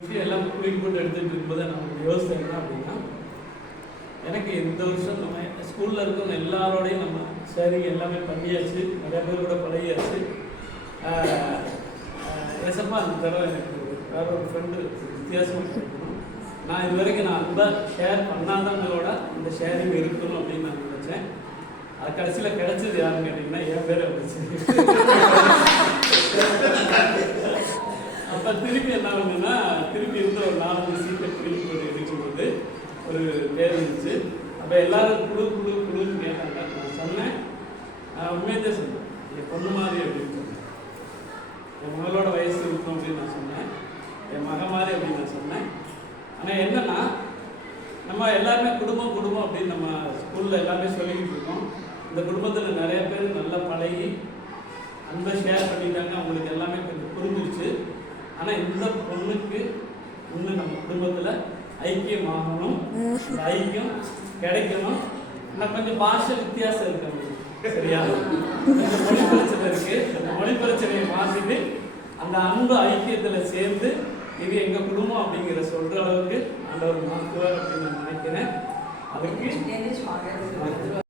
எல்லாம் கூட்டிகிட்டு போட்டு எடுத்துகிட்டு இருக்கும்போது நம்ம யோசனை என்ன அப்படின்னா, எனக்கு இந்த வருஷம் நம்ம ஸ்கூலில் இருக்கவங்க எல்லாரோடையும் நம்ம சரி எல்லாமே பண்ணியாச்சு, நிறைய பேர் கூட பழகியாச்சு. எசப்பா அந்த தடவை எனக்கு வேற ஒரு ஃப்ரெண்டு வித்தியாசமாக கிடைக்கணும். நான் இது வரைக்கும் நான் அன்பாக ஷேர் பண்ணாதவங்களோட இந்த ஷேரிங் இருக்கணும் அப்படின்னு நான் நினச்சேன். அது கடைசியில் கிடைச்சது யாருன்னு கேட்டிங்கன்னா என் பேரை வந்துச்சு. அப்போ திருப்பி என்ன ஆகுதுன்னா, திருப்பி இருந்து ஒரு 4 சீட்டை திருப்பி போட்டு எடுக்கும்போது ஒரு பேர் இருந்துச்சு. அப்போ எல்லாரும் குழுன்னு கேட்டாங்க. நான் சொன்னேன், உண்மையதே சொன்னேன், என் பொண்ணு மாதிரி அப்படின்னு சொன்னேன். என் மகளோட வயசு இருக்கும் அப்படின்னு நான் சொன்னேன், என் மக மாதிரி அப்படின்னு நான் சொன்னேன். ஆனால் என்னன்னா, நம்ம எல்லாருமே குடும்பம் அப்படின்னு நம்ம ஸ்கூலில் எல்லாமே சொல்லிக்கிட்டு இருக்கோம். இந்த குடும்பத்தில் நிறைய பேர் நல்லா பழகி அன்பை ஷேர் பண்ணிட்டாங்க, அவங்களுக்கு எல்லாமே கொஞ்சம் புரிஞ்சிருச்சு. ஆனால் இந்த பொண்ணுக்கு இன்னும் நம்ம குடும்பத்தில் ஐக்கியமாகணும், இந்த ஐக்கியம் கிடைக்கணும். ஆனால் கொஞ்சம் பாஷை வித்தியாசம் இருக்கு அவங்களுக்கு, சரியா? கொஞ்சம் மொழி பிரச்சனை இருக்கு. அந்த மொழி பிரச்சனையை மாற்றிட்டு அந்த அன்பு ஐக்கியத்தில் சேர்ந்து இது எங்கள் குடும்பம் அப்படிங்கிற சொல்கிற அளவுக்கு ஆண்டவர் மாற்றுவார் அப்படின்னு நான் நினைக்கிறேன். அதுக்கு